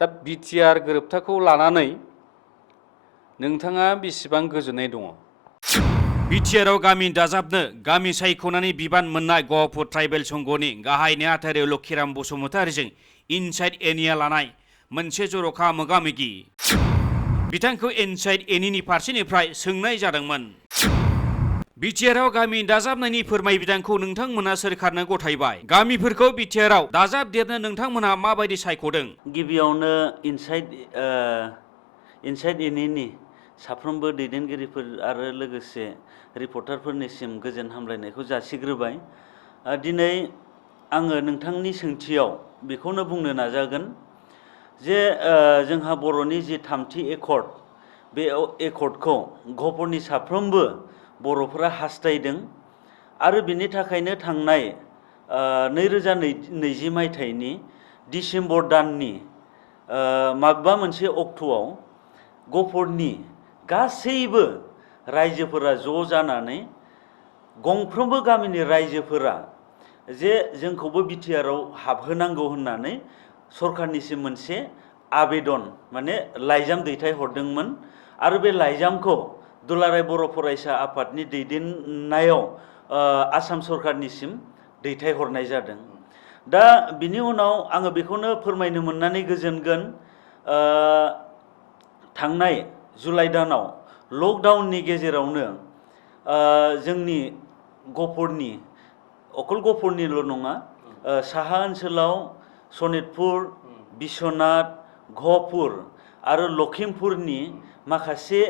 दा बिटिआर गोरोबथाखौ लानानै नोंथाङा बेसेबां गोजोननाय दङ? बिटिआरआव गामि दाजाबनो गामि सायख'नानै बिबान मोननाय गहपुर ट्राइबेल संघनि गाहाय नेहाथारि लक्षिराम बसुमतारीजों इनसाइड एनिया लानाय मोनसे जर'खा मोगा-मोगि। बिथांखौ इनसाइड एनिनि फारसेनिफ्राय सोंनाय जादोंमोन। बिटिआरआव गामि दाजाबनायनि फोरमायबिदांखौ नोंथांमोना सोरखारनो गथायबाय। गामिफोरखौ बिटिआरआव दाजाबदेरनो नोंथांमोना माबायदि सायख'दों? गिबियावनो इनसाइड एनिनि साफ्रोमबो दैदेनगिरिफोर आरो लोगोसे रिपर्टारफोरनिसिम गोजोन हामलायनायखौ जासिग्रोबाय। दिनै आङो नोंथांनि सोंथियाव बेखौनो बुंनो नाजागोन जे जोंहा बर'नि जि थामथि एकर्ड, बे एकर्डखौ गहपुरनि साफ्रोमबो बर'फोरा हास्थायदों आरो बिनि थाखायनो थांनाय 2020 मायथाइनि डिसेम्बर दाननि माबेबा मोनसे अक्ट'आव गहपुरनि गासैबो रायजोफोरा ज' जानानै गंफ्रोमबो गामिनि रायजोफोरा जे जोंखौबो बिटिआरआव हाबहोनांगौ होननानै सरखारनिसिम मोनसे आबेदन माने लाइजाम दैथायहरदोंमोन आरो बे लाइजामखौ दुलाराय बर' फरायसा आफादनि दैदेननायाव आसाम सरखारनिसिम दैथायहरनाय जादों। दा बिनि उनाव आङो बेखौनो फोरमायनो मोननानै गोजोनगोन, थांनाय जुलाइ दानाव लकडाउननि गेजेरावनो जोंनि गहपुरनि अकल गहपुरनिल' नङा, साहा ओनसोलाव सनितपुर, बिश्वनाथ, गहपुर आरो लखिमपुरनि माखासे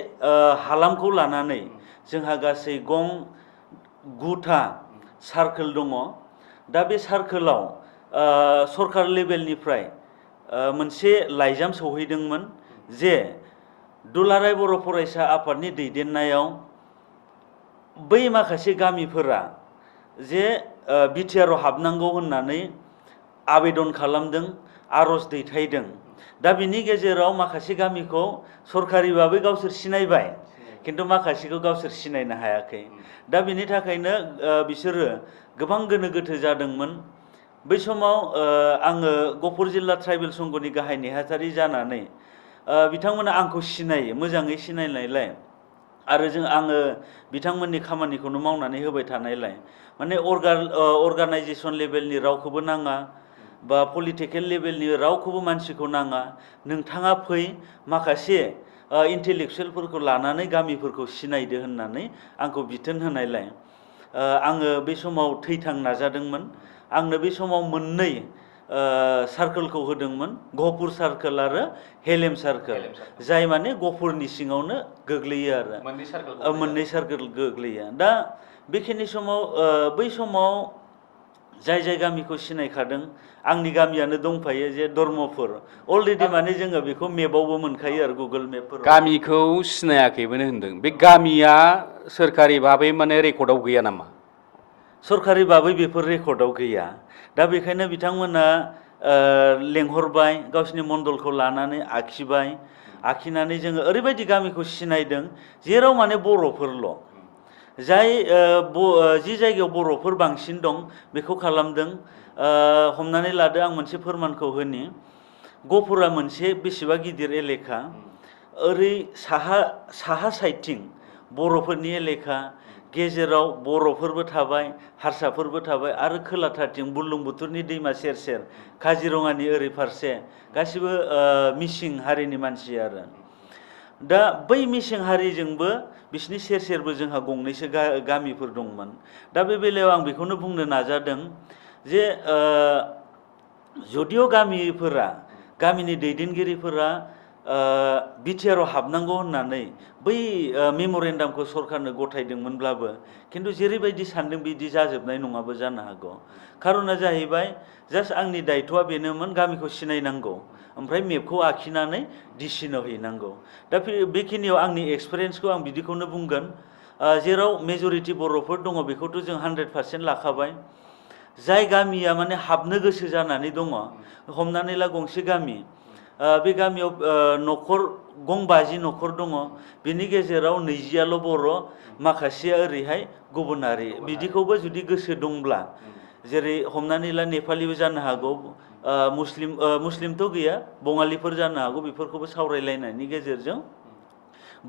हालामखौ लानानै जोंहा गासै 9था सार्कोल दङ। दा बे सार्कोलाव सरकार लेभेलनिफ्राय मोनसे लाइजाम सौहैदोंमोन जे दुलाराय बर' फरायसा आफादनि दैदेननायाव बै माखासे गामिफोरा जे बिटिआरआव हाबनांगौ होननानै आबेदन खालामदों, आर'ज दैथायदों। दा बिनि गेजेराव माखासे गामिखौ सरकारि भाबै गावसोर सिनायबाय, खिन्थु माखासेखौ गावसोर सिनायनो हायाखै। दा बिनि थाखायनो बिसोरो गोबां गोनो गोथो जादोंमोन। बै समाव आङो गहपुर जिल्ला ट्राइबेल संघनि गाहाय नेहाथारि जानानै बिथांमोना आंखौ सिनायो, मोजाङै सिनायनायलाय आरो आङो बिथांमोननि खामानिखौनो मावनानै होबाय थानायलाय माने अर्गानाइजेसन लेभेलनि रावखौबो नाङा बा पलिटिकेल लेभेलनि रावखौबो मानसिखौ नाङा, नोंथाङा फै माखासे इन्टेलेक्सुयेलफोरखौ लानानै गामिफोरखौ सिनायदो होननानै आंखौ बिथोन होनायलाय आङो बे समाव थैथां नाजादोंमोन। आंनो बे समाव मोननै सार्कोलखौ होदोंमोन, गहपुर सार्कोल आरो हेलेम सार्कोल, जाय माने गहपुरनि सिङावनो गोग्लैयो आरो मोननै सार्कोल गोग्लैयो। दा बेखिनि समाव बै समाव जाय जाय गामिखौ सिनायखादों, आंनि गामियानो दंफायो जे धर्मपुर, अलरेडि माने जोङो बेखौ मेपावबो मोनखायो आरो गुगोल मेपफोराव। गामिखौ सिनायाखैमोन होनदों, बे गामिया सोरखारि भाबै माने रेकर्डआव गैया नामा? सरकारि भाबै बेफोर रेकर्डआव गैया। दा बेखायनो बिथांमोना लेंहरबाय, गावसिनि मण्डलखौ लानानै आखिबाय, आखिनानै जोङो ओरैबायदि गामिखौ सिनायदों जेराव माने बर'फोरल', जाय जि जायगायाव बर'फोर बांसिन दं बेखौ खालामदों। हमनानै लादो, आं मोनसे फोरमानखौ होनि, गहपुरा मोनसे बेसेबा गिदिर एलेखा, ओरै साहा साइडथिं बर'फोरनि एलेखा, गेजेराव बर'फोरबो थाबाय, हारसाफोरबो थाबाय आरो खोलाथारथिं बुरलुंबुथुरनि दैमा सेर सेर काजिरङानि ओरै फारसे गासिबो मिसिं हारिनि मानसि आरो। दा बै मिसिं हारिजोंबो बिसिनि सेर सेरबो जोंहा गंनैसो गामिफोर दंमोन। दा बे बेलायाव आं बेखौनो बुंनो नाजादों जे जुदिअ गामिनि दैदेनगिरिफोरा बिटिआरआव हाबनांगौ होननानै बै मेम'रेन्डामखौ सरकारनो गथायदोंमोनब्लाबो खिन्थु जेरैबायदि सानदों बिदि जाजोबनाय नङाबो जानो हागौ। खारना जाहैबाय जास्ट आंनि दायथ'आ बेनोमोन, गामिखौ सिनायनांगौ ओमफ्राय मेपखौ आखिनानै डिसिनो हैनांगौ। दा बेखिनियाव आंनि एक्सपिरियेन्सखौ आं बिदिखौनो बुंगोन, जेराव मेजरिटि बर'फोर दङ बेखौथ' जों 100% लाखाबाय। जाय गामिया माने हाबनो गोसो जानानै दङ, हमनानै ला गंसे गामि, बे गामियाव न'खर 50 न'खर दङ, बिनि गेजेराव 20आल' बर', माखासेया ओरैहाय गुबुनारि, बिदिखौबो जुदि गोसो दंब्ला, जेरै हमनानै ला नेपालिबो जानो हागौ, मुस्लिमथ' गैया बङालिफोर जानो हागौ बेफोरखौबो सावरायलायनायनि गेजेरजों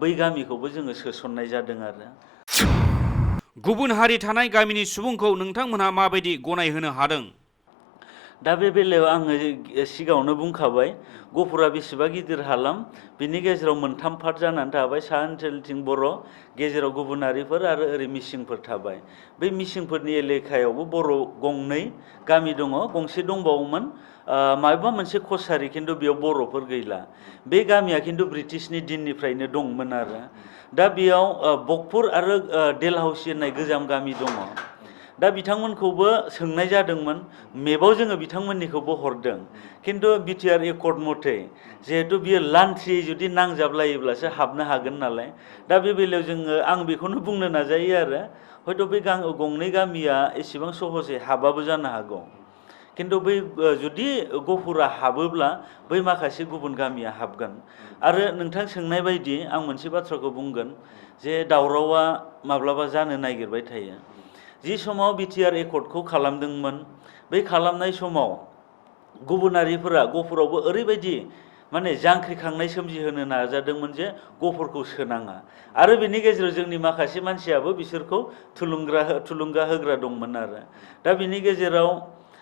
बै गामिखौबो जोङो सोसननाय जादों आरो। गुबुन हारि थानाय गामिनि सुबुंखौ नोंथांमोनहा माबायदि गनायहोनो हादों? दा बे बेलायाव आङो सिगाङावनो बुंखाबाय गफुरा बेसेबा गिदिर हालाम बिनि गेजेराव मोनथाम पार्ट जानानै थाबाय साहा ओनसोलथिं बर' गेजेराव गुबुनारिफोर आरो ओरै मिसिंफोर थाबाय। बै मिसिंफोरनि एलेकायावबो बर' गंनै गामि दङ, गंसे दंबावोमोन माबा मोनसे कसारि खिन्थु बेयाव बर'फोर गैला। बे गामिया खिन्थु ब्रिटिशनि दिननिफ्रायनो दंमोन आरो। दा बेयाव बकपुर आरो डेलहाउसि होननाय गोजाम गामि दङ। दा बिथांमोनखौबो सोंनाय जादोंमोन, मेपाव जोङो बिथांमोननिखौबो हरदों खिन्थु बिटिआर एकर्ड मथे जिहेतु बियो लान्थ्रियै जुदि नांजाबलायोब्लासो हाबनो हागोन नालाय, दा बे बेलायाव जोङो आं बेखौनो बुंनो नाजायो आरो हयथ' बे गंनै गामिया एसेबां सहजै हाबाबो जानो हागौ खिन्थु बै जुदि गफुरा हाबोब्ला बै माखासे गुबुन गामिया हाबगोन। आरो नोंथां सोंनाय बायदि आं मोनसे बाथ्राखौ बुंगोन जे दावरावा माब्लाबा जानो नागिरबाय थायो। जि समाव बिटिआर एकर्डखौ खालामदोंमोन बै खालामनाय समाव गुबुनारिफोरा गफुरावबो ओरैबायदि माने जांख्रिखांनाय सोमजिहोनो नाजादोंमोन जे गफुरखौ सोनाङा आरो बेनि गेजेराव जोंनि माखासे मानसियाबो बिसोरखौ थुलुंगा होग्रा दंमोन आरो। दा बिनि गेजेराव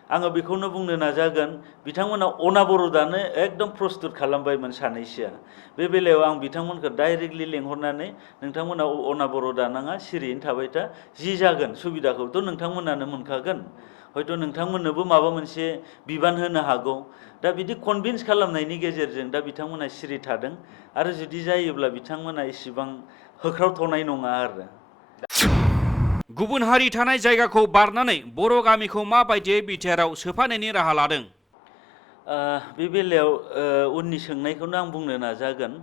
आङो बेखौनो बुंनो नाजागोन बिथांमोना अनाबर दानो एकदम प्रस्तुत खालामबायमोन सानैसोआ। बे बेलायाव आं बिथांमोनखौ डाइरेक्टलि लेंहरनानै नोंथांमोना अनाबर दानाङा सिरियैनो थाबाय था, जि जागोन सुबिदाखौथ' नोंथांमोनानो मोनखागोन, हयथ' नोंथांमोननोबो माबा मोनसे बिबान होनो हागौ। दा बिदि कनभिन्स खालामनायनि गेजेरजों दा बिथांमोना सिरि थादों आरो जुदि जायोब्ला बिथांमोना इसेबां होख्रावथावनाय नङा आरो। गुबुन हारि थानाय जायगाखौ बारनानै बर' गामिखौ माबायदियै बिटिआरआव सोफानायनि राहा लादों? बे बेलायाव उननि सोंनायखौनो आं बुंनो नाजागोन।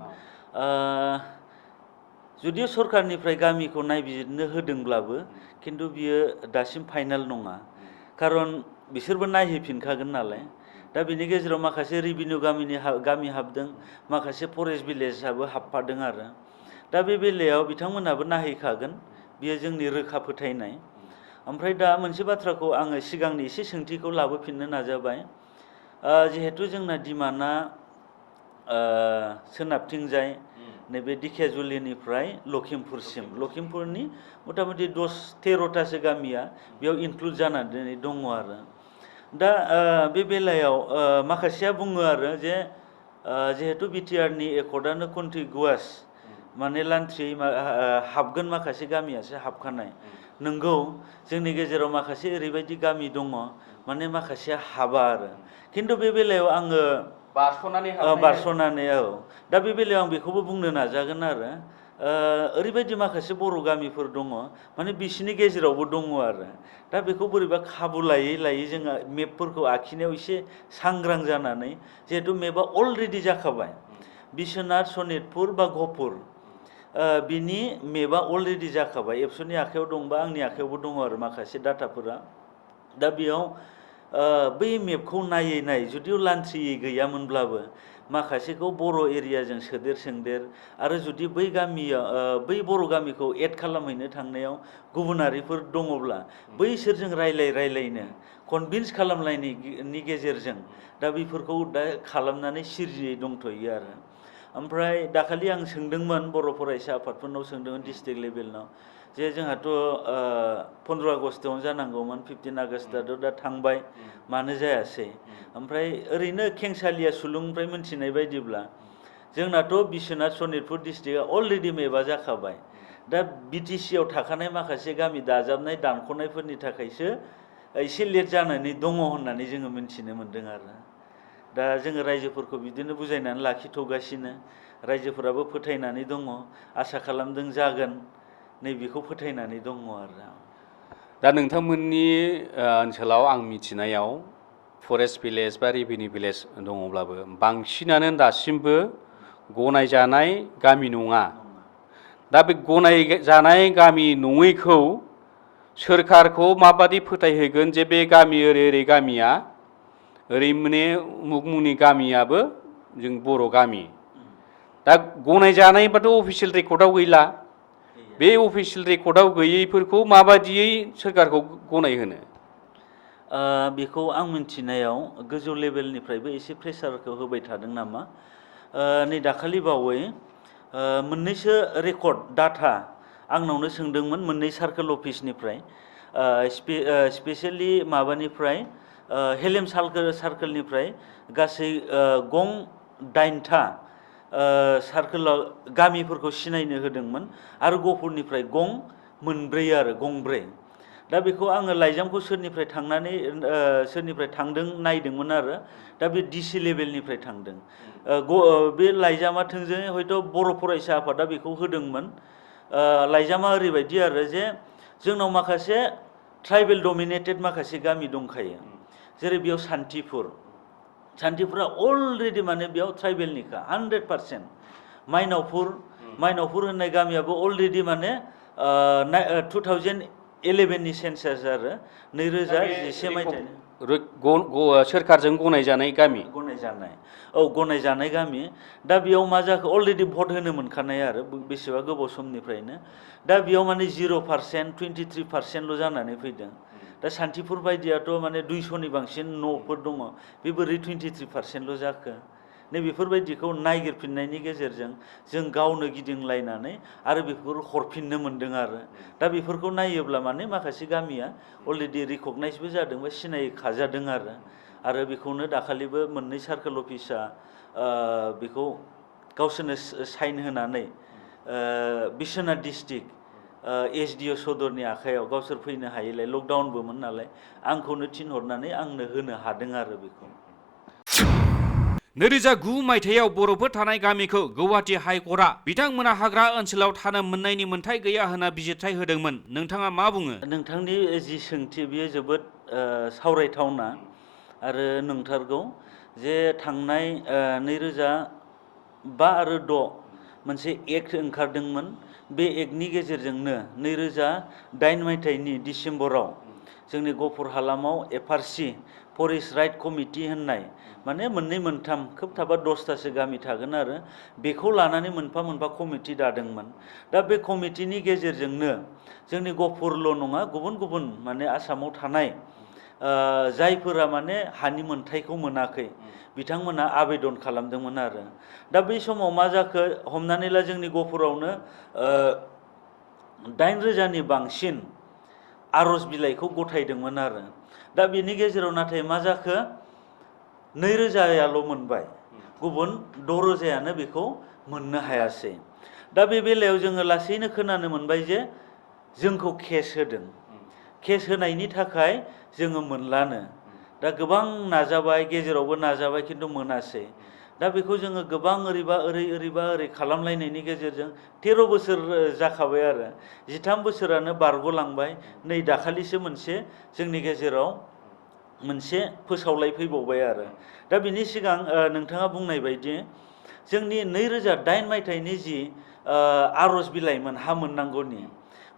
जुदि सरकारनिफ्राय गामिखौ नायबिजिरनो होदोंब्लाबो खिन्थु बियो दासिम फाइनाल नङा, खारन बिसोरबो नायहैफिनखागोन नालाय। दा बिनि गेजेराव माखासे रेभिनिउ गामि हाबदों, माखासे फरेस्ट भिलेजाबो हाबफादों आरो। दा बे बेलायाव बिथांमोनाबो नायहैखागोन, बियो जोंनि रोखा फोथायनाय। ओमफ्राय दा मोनसे बाथ्राखौ आङो सिगांनि एसे सोंथिखौ लाबोफिननो नाजाबाय। जिहेतु जोंना दिमाना सोनाबथिंजाय नैबे दिखियाजुलिनिफ्राय लखिमपुरनि मथा मथि 10-13थासो गामिया बेयाव इनक्लुड जानानै दङ आरो। दा बे बेलायाव माखासेया बुङो आरो जे जिहेतु बिटिआरनि एकर्डआनो कन्टिगुवास माने लान्थ्रियै हाबगोन माखासे गामियासो हाबखानाय। नंगौ जोंनि गेजेराव माखासे ओरैबायदि गामि दङ माने माखासेया हाबा आरो, खिन्थु बे बेलायाव आङो बारस'नानै दा बे बेलायाव आं बेखौबो बुंनो नाजागोन आरो ओरैबायदि माखासे बर' गामिफोर दङ माने बिसिनि गेजेरावबो दङ आरो। दा बेखौ बोरैबा खाबु लायै जोङो मेपफोरखौ आखिनायाव एसे सांग्रां जानानै, जिहेतु मेपआ अलरेडि जाखाबाय, बिश्वनाथ सनितपुर बा गहपुर बिनि मेपआ अलरेडि जाखाबाय, एबसुनि आखायाव दंबा आंनि आखायावबो दङ आरो माखासे डाटाफोरा। दा बेयाव बै मेपखौ नायै जुदिও लान्थ्रियै गैयामोनब्लाबो माखासेखौ बर' एरियाजों सोदेर आरो जुदि बै गामियाव बै बर' गामिखौ एड खालामहैनो थांनायाव गुबुनारिफोर दङब्ला बैसोरजों रायलायनो कनभिन्स खालामलायनायनि गेजेरजों दा बेफोरखौ दा खालामनानै सिरियै दंथ'यो आरो। ओमफ्राय दाखालि आं सोंदोंमोन बर' फरायसा आफादफोरनाव सोंदोंमोन डिस्ट्रिक्ट लेभेलनाव जे जोंहाथ' 15 आगस्टआवनो जानांगौमोन, 15 आगस्टआथ' दा थांबाय, मानो जायासै? ओमफ्राय ओरैनो खेंसालिया सुलुंनिफ्राय मोनथिनाय बायदिब्ला जोंनाथ' बिश्वनाथ सनितपुर डिस्ट्रिक्टआ अलरेडि मेपआ जाखाबाय, दा बिटिसिआव थाखानाय माखासे गामि दाजाबनाय दानख'नायफोरनि थाखायसो एसे लेट जानानै दङ होननानै जोङो मिन्थिनो मोन्दों आरो। दा जोङो रायजोफोरखौ बिदिनो बुजायनानै लाखिथ'गासिनो, रायजोफोराबो फोथायनानै दङ, आसा खालामदों जागोन, नैबेखौ फोथायनानै दङ आरो। दा नोंथांमोननि ओनसोलाव आं मिथिनायाव फरेस्ट भिलेज बा रेभिनिउ भिलेज दङब्लाबो बांसिनानो दासिमबो गनायजानाय गामि नङा। दा बे गनायजानाय गामि नङैखौ सोरखारखौ माबादि फोथायहोगोन जे बे गामि ओरै गामिया ओरै माने उमुक मुंनि गामियाबो जों बर' गामि। दा गनायजानायबाथ' अफिसियेल रेकर्डआव गैला, बे अफिसियेल रेकर्डआव गैयैफोरखौ माबादियै सोरखारखौ गनायहोनो? बेखौ आं मिन्थिनायाव गोजौ लेभेलनिफ्रायबो एसे प्रेसारखौ होबाय थादों नामा। नै दाखालि बावै मोननैसो रेकर्ड डाटा आंनावनो सोंदोंमोन मोननै सार्कोल अफिसनिफ्राय, स्पेसियेलि माबानिफ्राय हेलेम सार्कोलनिफ्राय गासै गं 8था सार्कोलाव गामिफोरखौ सिनायनो होदोंमोन आरो गफुरनिफ्राय गं 4 आरो गंब्रै। दा बेखौ आङो लाइजामखौ सोरनिफ्राय थांदों नायदोंमोन आरो दा बे डिसि लेभेलनिफ्राय थांदों। बे लाइजामा थोंजोङै हयथ' बर' फरायसा आफादा बेखौ होदोंमोन। लाइजामा ओरैबायदि आरो जे जोंनाव माखासे ट्राइबेल डमिनेटेड माखासे गामि दंखायो, जेरै बेयाव सान्थिफुरा अलरेडि माने बेयाव ट्राइबेलनिखा 100%। माइनावपुर होननाय गामियाबो अलरेडि माने 2011नि सेन्सास आरो 2011 मायथाइनि सोरखारजों गनायजानाय गामि। गनायजानाय गामि। दा बेयाव मा जाखो, अलरेडि भट होनो मोनखानाय आरो बेसेबा गोबाव समनिफ्रायनो। दा बेयाव माने 0%, 23%ल' जानानै फैदों। दा सान्थिफुर बायदियाथ' माने 200नि बांसिन न'फोर दङ, बे बोरै 23%ल' जाखो। नै बेफोरबायदिखौ नायगिरफिननायनि गेजेरजों जों गावनो गिदिंलायनानै आरो बेफोर हरफिननो मोनदों आरो। दा बेफोरखौ नायोब्ला माने माखासे गामिया अलरेडि रिकगनाइजबो जादों बा सिनायखाजादों आरो बेखौनो दाखालिबो मोननै सार्कोल अफिसा बेखौ गावसोरनो साइन होनानै बिश्वनाथ डिस्ट्रिक्ट SDO सदरनि आखायाव गावसोर फैनो हायैलाय लकडाउनबोमोन नालाय आंखौनो थिनहरनानै आंनो होनो हादों आरो बेखौ। 2009 मायथाइयाव बर'फोर थानाय गामिखौ गुवाहाटी हाइकर्टआ बिथांमोना हाग्रा ओनसोलाव थानो मोननायनि मोन्थाइ गैया होनना बिजिरथाइ होदोंमोन। नोंथाङा मा बुङो? नोंथांनि जि सोंथि बेयो जोबोद सावरायथावना आरो नंथारगौ जे थांनाय 2005 आरो 6 मोनसे एक्ट ओंखारदोंमोन। बे एक्टनि गेजेरजोंनो 2008 मायथाइनि डिसेम्बराव जोंनि गफुर हालामाव FRC फरेस्ट राइट कमिटि होननाय, माने मोननै मोनथाम खोब थाबा 10थासो गामि थागोन आरो बेखौ लानानै मोनफा मोनफा कमिटि दादोंमोन। दा बे कमिटिनि गेजेरजोंनो जोंनि गफुरल' नङा, गुबुन गुबुन माने आसामाव थानाय जायफोरा माने हानि मोन्थाइखौ मोनाखै बिथांमोना आवेदन खालामदोंमोन आरो। दा बै समाव मा जाखो, हमनानै ला जोंनि गफुरावनो 8,000नि बांसिन आर'ज बिलाइखौ गथायदोंमोन आरो। दा बेनि गेजेराव नाथाय मा जाखो, 2,000याल' मोनबाय, गुबुन 6,000यानो बेखौ मोननो हायासै। दा बे बेलायाव जोङो लासैनो खोनानो मोनबाय जे जोंखौ केस होदों, केस होनायनि थाखाय जोङो मोनलानो। दा गोबां नाजाबाय, गेजेरावबो नाजाबाय, खिन्थु मोनासै। दा बेखौ जोङो गोबां ओरै खालामलायनायनि गेजेरजों 13 बोसोर जाखाबाय आरो 13 बोसोरानो बारग'लांबाय। नै दाखालिसो मोनसे जोंनि गेजेराव मोनसे फोसावलाय फैबावबाय आरो। दा बिनि सिगां नोंथाङा बुंनाय बायदि जोंनि 2008 मायथाइनि जि आर'ज बिलाइमोन हा मोननांगौनि,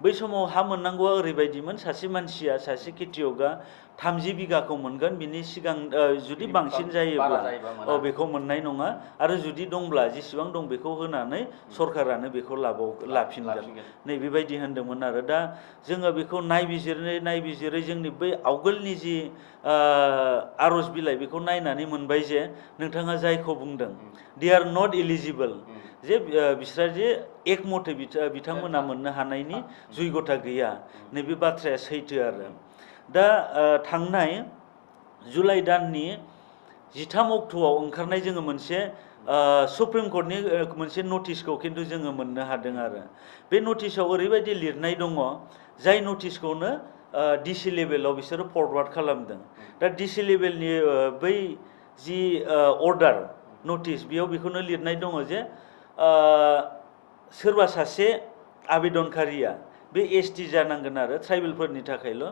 बै समाव हा मोननांगौआ ओरैबायदिमोन, सासे मानसिया, सासे खेथियगा 30 बिगाखौ मोनगोन, बिनि सिगां जुदि बांसिन जायोब्ला बेखौ मोननाय नङा, आरो जुदि दंब्ला जेसेबां दं बेखौ होनानै सरकारानो बेखौ लाफिनगोन। नै बेबायदि होन्दोंमोन आरो। दा जोङो बेखौ नायबिजिरै जोंनि बै आवगोलनि जि आर'ज बिलाइ बेखौ नायनानै मोनबाय जे नोंथाङा जायखौ बुंदों दे आर नट इलिजिबोल, जे बिस्रा जे एक मथे बिथांमोना मोननो हानायनि जयगथा गैया। नैबे बाथ्राया सैथो आरो। दा थांनाय जुलाइ दाननि 13 अक्ट'आव ओंखारनाय जोङो मोनसे सुप्रिम कर्टनि मोनसे नटिसखौ खिन्थु जोङो मोननो हादों आरो। बे नटिसाव ओरैबायदि लिरनाय दङ, जाय नटिसखौनो डिसि लेभेलाव बिसोरो फरवार्ड खालामदों। दा डिसि लेभेलनि बै जि अर्डार नटिस, बेयाव बेखौनो लिरनाय दङ जे सोरबा सासे आवेदनकारिया बे ST जानांगोन आरो ट्राइबेलफोरनि थाखायल',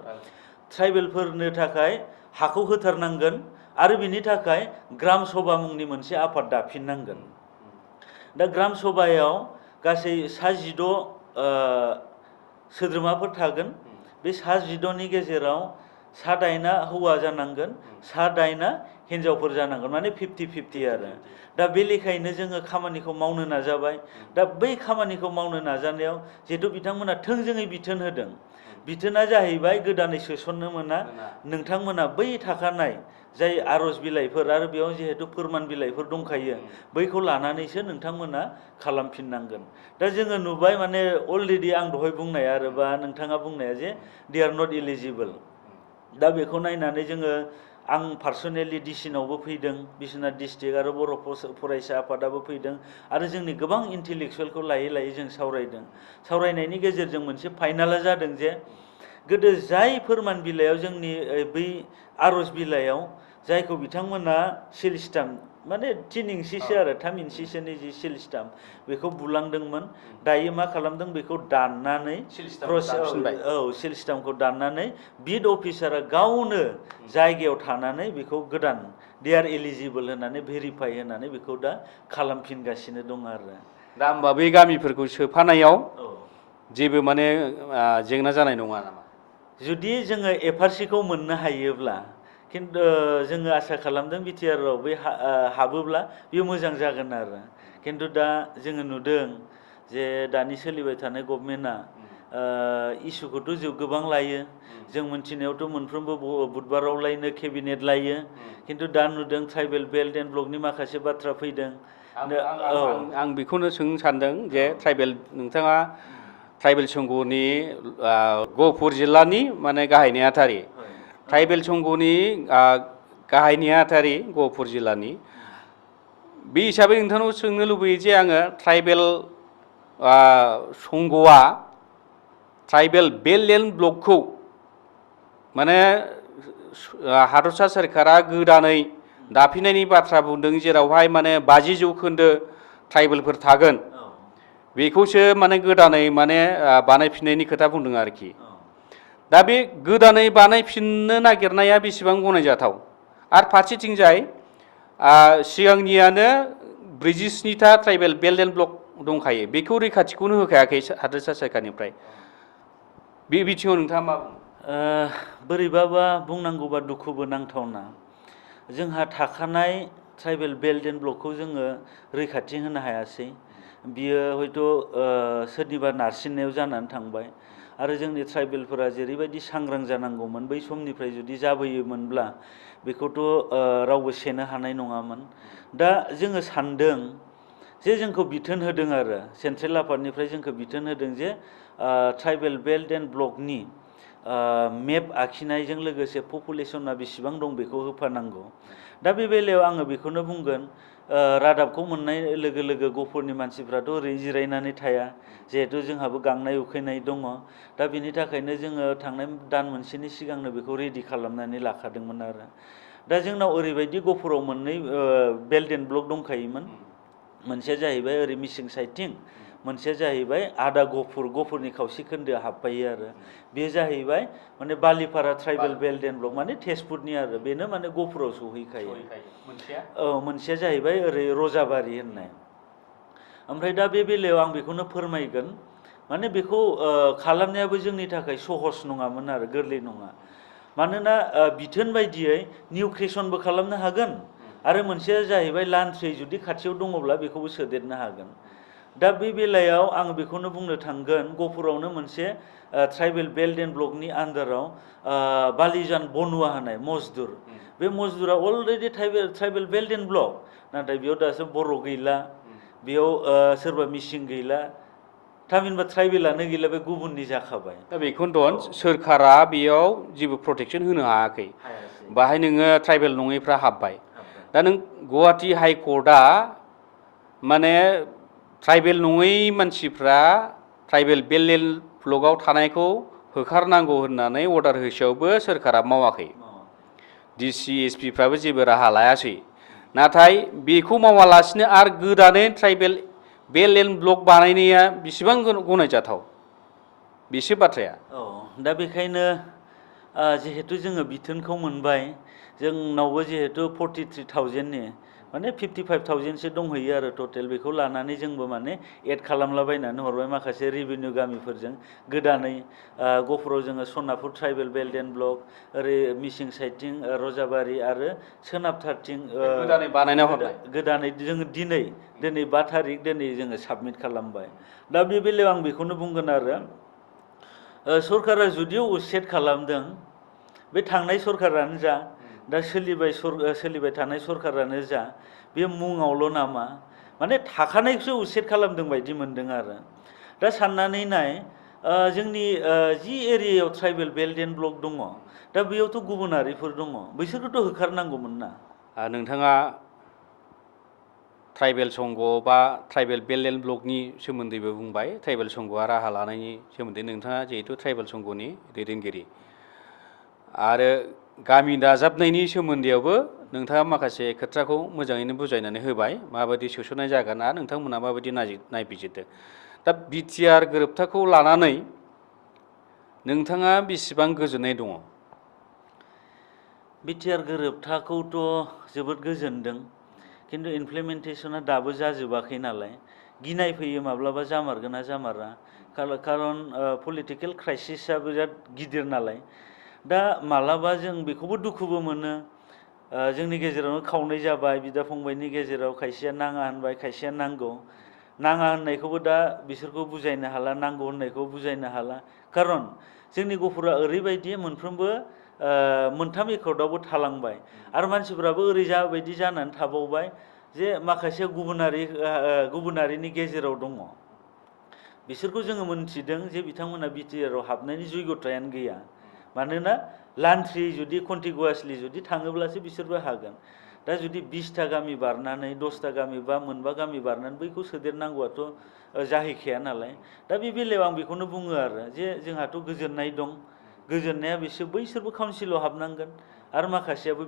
ट्राइबेलफोरनो थाखाय हाखौ होथारनांगोन, आरो बिनि थाखाय ग्राम सभा मुंनि मोनसे आफाद दाफिननांगोन। दा ग्राम सभायाव गासै 16 सोद्रोमाफोर थागोन। बे 16नि गेजेराव 7 हौवा जानांगोन, 7 हिन्जावफोर जानांगोन, माने 50-50 आरो। दा बे लेखायैनो जोङो खामानिखौ मावनो नाजाबाय। दा बै खामानिखौ मावनो नाजानायाव जिहेथु बिथांमोना थोंजोङै बिथोन होदों बिथोना जाहैबाय गोदानै सोसननो मोना नोंथांमोना बै थाखानाय जाय आर'ज बिलाइफोर आरो बेयाव जिहेतु फोरमान बिलाइफोर दंखायो बैखौ लानानैसो नोंथांमोना खालामफिननांगोन दा जोङो नुबाय माने अलरेडि आं दहाय बुंनाय आरो बा नोंथाङा बुंनाया जे दे आर नट इलिजिबोल दा बेखौ नायनानै जोङो आं पार्सनेलि डिसिनावबो फैदों बिश्वनाथ डिस्ट्रिक्ट आरो बर' फरायसा आफादाबो फैदों आरो जोंनि गोबां इन्टेलेक्सुयेलखौ लायै लायै जों सावरायदों सावरायनायनि गेजेरजों मोनसे फाइनाला जादों जे गोदो जाय फोरमान बिलाइयाव जोंनि बै आर'ज बिलाइयाव जायखौ बिथांमोना सिल स्टाम्प माने 3 इन्सिसो आरो 3 इन्सिसोनि जि सिल स्टाम्प बेखौ बुलांदोंमोन दायो मा खालामदों बेखौ दाननानै सिल स्टाम्पखौ दाननानै बिड अफिसारा गावनो जायगायाव थानानै बेखौ गोदान दे आर एलिजिबोल होननानै भेरिफाइ होनानै बेखौ दा खालामफिनगासिनो दं आरो दा होमबा बै गामिफोरखौ सोफानायाव जेबो माने जेंना जानाय नङा नामा जुदि जोङो एफआरसिखौ मोननो हायोब्ला खिन्थु जोङो आसा खालामदों बिटिआरआव बै हाबोब्ला बेयो मोजां जागोन आरो खिन्थु दा जोङो नुदों जे दानि सोलिबाय थानाय गभर्नमेन्टआ इसुखौथ' गोबां लायो जों मिन्थिनायावथ' मोनफ्रोमबो बुधबारावलायनो केबिनेट लायो खिन्थु दा नुदों ट्राइबेल बेल्ट एन्ड ब्लकनि माखासे बाथ्रा फैदों आं बेखौनो सोंनो सानदों जे ट्राइबेल नोंथाङा ट्राइबेल संघनि गहपुर जिल्लानि माने गाहाय नेहाथारि ट्राइबेल संघनि गाहाय नेहाथारि गहपुर जिल्लानि बे हिसाबै नोंथांनाव सोंनो लुबैयो जे आङो ट्राइबेल संघआ ट्राइबेल बेल्ट एन्ड ब्लकखौ माने हादरसा सोरखारा गोदानै दाफिननायनि बाथ्रा बुंदों जेरावहाय माने 50% ट्राइबेलफोर थागोन बेखौसो माने गोदानै माने बानायफिननायनि खोथा बुंदों आरोखि दा बे गोदानै बानायफिननो नागिरनाया बेसेबां गनायजाथाव आरो फारसेथिंजाय सिगांनियानो 47टा ट्राइबेल बेल्ट एन्ड ब्लक दंखायो बेखौ रैखाथिखौनो होखायाखै हादोरसा सोरखारनिफ्राय बे बिथिङाव नोंथाङा मा बुङो बोरैबाबा बुंनांगौबा दुखुबो नांथावना जोंहा थाखानाय ट्राइबेल बेल्ट एन्ड ब्लकखौ जोङो रैखाथि होनो हायासै बियो हयथ' सोरनिबा नारसिननायाव जानानै थांबाय आरो जोंनि ट्राइबेलफोरा जेरैबायदि सांग्रां जानांगौमोन बै समनिफ्राय जुदि जाबोयोमोनब्ला बेखौथ' रावबो सेनो हानाय नङामोन दा जोङो सानदों जे जोंखौ बिथोन होदों आरो सेन्ट्रेल आफादनिफ्राय जोंखौ बिथोन होदों जे ट्राइबेल बेल्ट एन्ड ब्लकनि मेप आखिनायजों लोगोसे पपुलेसना बेसेबां दं बेखौ होफानांगौ दा बे बेलायाव आङो बेखौनो बुंगोन रादाबखौ मोननाय लोगो लोगो गहपुरनि मानसिफ्राथ' ओरैनो जिरायनानै थाया जिहेथु जोंहाबो गांनाय उखैनाय दङ दा बिनि थाखायनो जोङो थांनाय दान मोनसेनि सिगांनो बेखौ रेडि खालामनानै लाखादोंमोन आरो दा जोंनाव ओरैबायदि गहपुराव मोननै बेल्ट एन्ड ब्लक दंखायोमोन मोनसेया जाहैबाय ओरै मिसिं साइडथिं मोनसेया जाहैबाय आदा गहपुरनि खावसे खोन्दोआ हाबफायो आरो बे जाहैबाय माने Balipara tribal belt and block माने तेजपुरनि आरो बेनो माने गहपुराव सहैखायो मोनसेया जाहैबाय ओरै रजाबारि होननाय ओमफ्राय दा बे बेलायाव आं बेखौनो फोरमायगोन माने बेखौ खालामनायाबो जोंनि थाखाय सहस नङामोन आरो गोरलै नङा मानोना बिथोन बायदियै निउ क्रिएसनबो खालामनो हागोन आरो मोनसेया जाहैबाय लान्थ्रि जुदि खाथियाव दङब्ला बेखौबो सोदेरनो हागोन दा बे बेलायाव आं बेखौनो बुंनो थांगोन गहपुरावनो मोनसे ट्राइबेल बेल्ट एन्ड ब्लकनि आन्दाराव बालिजान बनुवा होनाय मजदुर बे मजदुरा already tribal belt and block नाथाय बेयाव दासो बर' गैला बेयाव सोरबा मिसिं गैला थामहिनबा ट्राइबेलानो गैला बे गुबुननि जाखाबाय दा बेखौनोथ' सोरखारा बेयाव जेबो प्रटेक्सन होनो हायाखै बाहाय नोङो ट्राइबेल नङैफ्रा हाबबाय दा नों गुवाहाटि हाइकर्टआ माने ट्राइबेल नङै मानसिफ्रा ट्राइबेल बेल्ट एन्ड ब्लकआव थानायखौ होखारनांगौ होननानै अर्डार होसेयावबो सोरखारा मावाखै डिसि एसपिफ्राबो जेबो राहा लायासै नाथाय बेखौ मावालासिनो आरो गोदानै ट्राइबेल बेल्ट एन्ड ब्लक बानायनाया बेसेबां गनायजाथाव बेसो बाथ्राया दा बेखायनो जिहेतु जोङो बिथोनखौ मोनबाय जोंनावबो जिहेतु 43,000नि माने 55,000सो दंहैयो आरो टटेल बेखौ लानानै जोंबो माने एड खालामलाबायनानै हरबाय माखासे रेभिनिउ गामिफोरजों गोदानै गहपुराव जोङो Sonapur tribal belt and block ओरै मिसिं साइडथिं रजाबारि आरो सोनाबथारथिं गोदानै बानायना हरबाय गोदानै जोङो दिनै 5 तारिख दिनै जोङो साबमिट खालामबाय दा बे बेलायाव आं बेखौनो बुंगोन आरो सरकारा जुदिও उच्चेद खालामदों बे थांनाय सरकारानो जा दा सोलिबाय थानाय सरकारानो जा बे मुङावल' नामा माने थाखानायखौसो उच्चेद खालामदों बायदि मोनदों आरो दा साननानै नाय जोंनि जि एरियायाव ट्राइबेल बेल्ट एन्ड ब्लक दङ दा बेयावथ' गुबुनारिफोर दङ बैसोरखौथ' होखारनांगौमोन ना नोंथाङा ट्राइबेल संघ बा ट्राइबेल बेल्ट एन्ड ब्लकनि सोमोन्दैबो बुंबाय ट्राइबेल संघआ राहा लानायनि सोमोन्दै नोंथाङा जिहेतु ट्राइबेल संघनि दैदेनगिरि आरो गामि दाजाबनायनि सोमोन्दैयावबो नोंथाङा माखासे खोथाखौ मोजाङैनो बुजायनानै होबाय माबायदि सोसननाय जागोन आरो नोंथांमोना माबायदि नायबिजिरदों दा बिटिआर गोरोबथाखौ लानानै नोंथाङा बेसेबां गोजोननाय दङ बिटिआर गोरोबथाखौथ' जोबोद गोजोनदों किन्तु इमप्लिमेन्टेसना दाबो जाजोबाखै नालाय गिनाय फैयो माब्लाबा जामारगोन ना जामारा खारन पलिटिकेल क्राइसिसआ बिराद गिदिर नालाय दा मालाबा जों बेखौबो दुखुबो मोनो जोंनि गेजेरावनो खावनै जाबाय बिदा फंबायनि गेजेराव खायसेया नाङा होनबाय खायसेया नांगौ नाङा होननायखौबो दा बिसोरखौ बुजायनो हाला नांगौ होननायखौ बुजायनो हाला खारन जोंनि गफुरा ओरैबायदि मोनफ्रोमबो मोनथाम एकर्डआवबो थालांबाय आरो मानसिफोराबो ओरै जाबायदि जानानै थाबावबाय जे माखासे गुबुनारिनि गेजेराव दङ बिसोरखौ जोङो मोनथिदों जे बिथांमोना बिटिआरआव हाबनायनि जयगथायानो गैया मानोना लान्थ्रि जुदि कन्टिगुवासलि जुदि थाङोब्लासो बिसोरबो हागोन दा जुदि 20टा गामि बारनानै 10टा गामि बा मोनबा गामि बारनानै बैखौ सोदेरनांगौआथ' जाहैखाया नालाय दा बे बेलायाव आं बेखौनो बुङो आरो जे जोंहाथ' गोजोननाय दं गोजोननाया बैसोरबो काउन्सिलाव हाबनांगोन आरो माखासेयाबो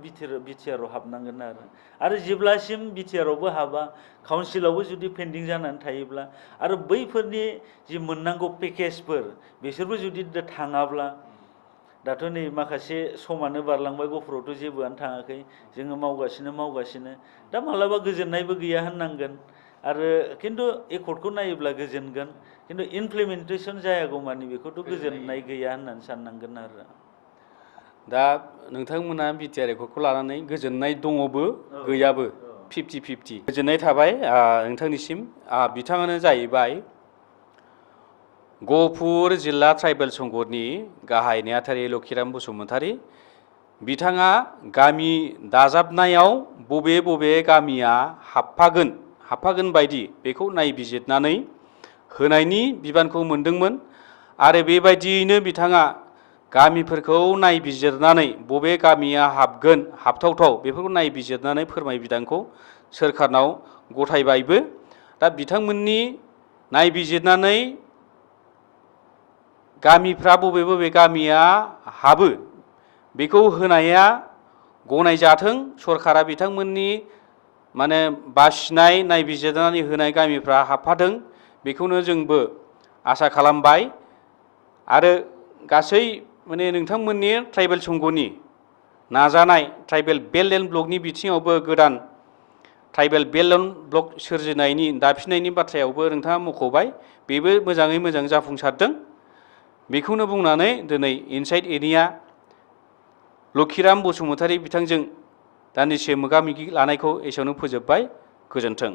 बिटिआरआव हाबनांगोन आरो जेब्लासिम बिटिआरआवबो हाबा काउन्सिलावबो जुदि पेन्डिं जानानै थायोब्ला आरो बैफोरनि जि मोननांगौ पेकेजफोर बिसोरबो जुदि थाङाब्ला दाथ' नै माखासे समानो बारलांबाय गफुरावथ' जेबोआनो थाङाखै जोङो मावगासिनो दा मालाबा गोजोननायबो गैया होननांगोन आरो किन्तु एकर्डखौ नायोब्ला गोजोनगोन किन्तु इमप्लिमेन्टेसन जायागौमानि बेखौथ' गोजोननाय गैया होननानै साननांगोन आरो दा नोंथांमोना बिटिआर एकर्डखौ लानानै गोजोननाय दङबो गैयाबो 50-50 गोजोननाय थाबाय नोंथांनिसिम बिथाङानो जाहैबाय गहपुर जिल्ला ट्राइबेल संघनि गाहाय नेहाथारि लक्षिराम बसुमतारी बिथाङा गामि दाजाबनायाव बबे बबे गामिया हाबफागोन बायदि बेखौ नायबिजिरनानै होनायनि बिबानखौ मोनदोंमोन आरो बेबायदियैनो बिथाङा गामिफोरखौ नायबिजिरनानै बबे गामिया हाबथावथाव बेफोरखौ नायबिजिरनानै फोरमाय बिदांखौ सोरखारनाव गथायबायबो दा बिथांमोननि नायबिजिरनानै गामिफ्रा बबे बबे गामिया हाबो बेखौ होनाया गनायजाथों सरकारा बिथांमोननि माने बासिनाय नायबिजिरनानै होनाय गामिफ्रा हाबफाथों बेखौनो जोंबो आसा खालामबाय आरो गासै माने नोंथांमोननि ट्राइबेल संघनि नाजानाय ट्राइबेल बेल्ट एन्ड ब्लकनि बिथिङावबो गोदान ट्राइबेल बेल्ट एन्ड ब्लक सोरजिनायनि दाफिननायनि बाथ्रायावबो नोंथाङा मख'बाय बेबो मोजाङै मोजां जाफुंसारदों बेखौनो बुंनानै दिनै इनसाइडएनइआ लक्षिराम बसुमतारी बिथांजों दान्दिसे मोगा मोगि लानायखौ एसेयावनो फोजोबबाय गोजोन्थों।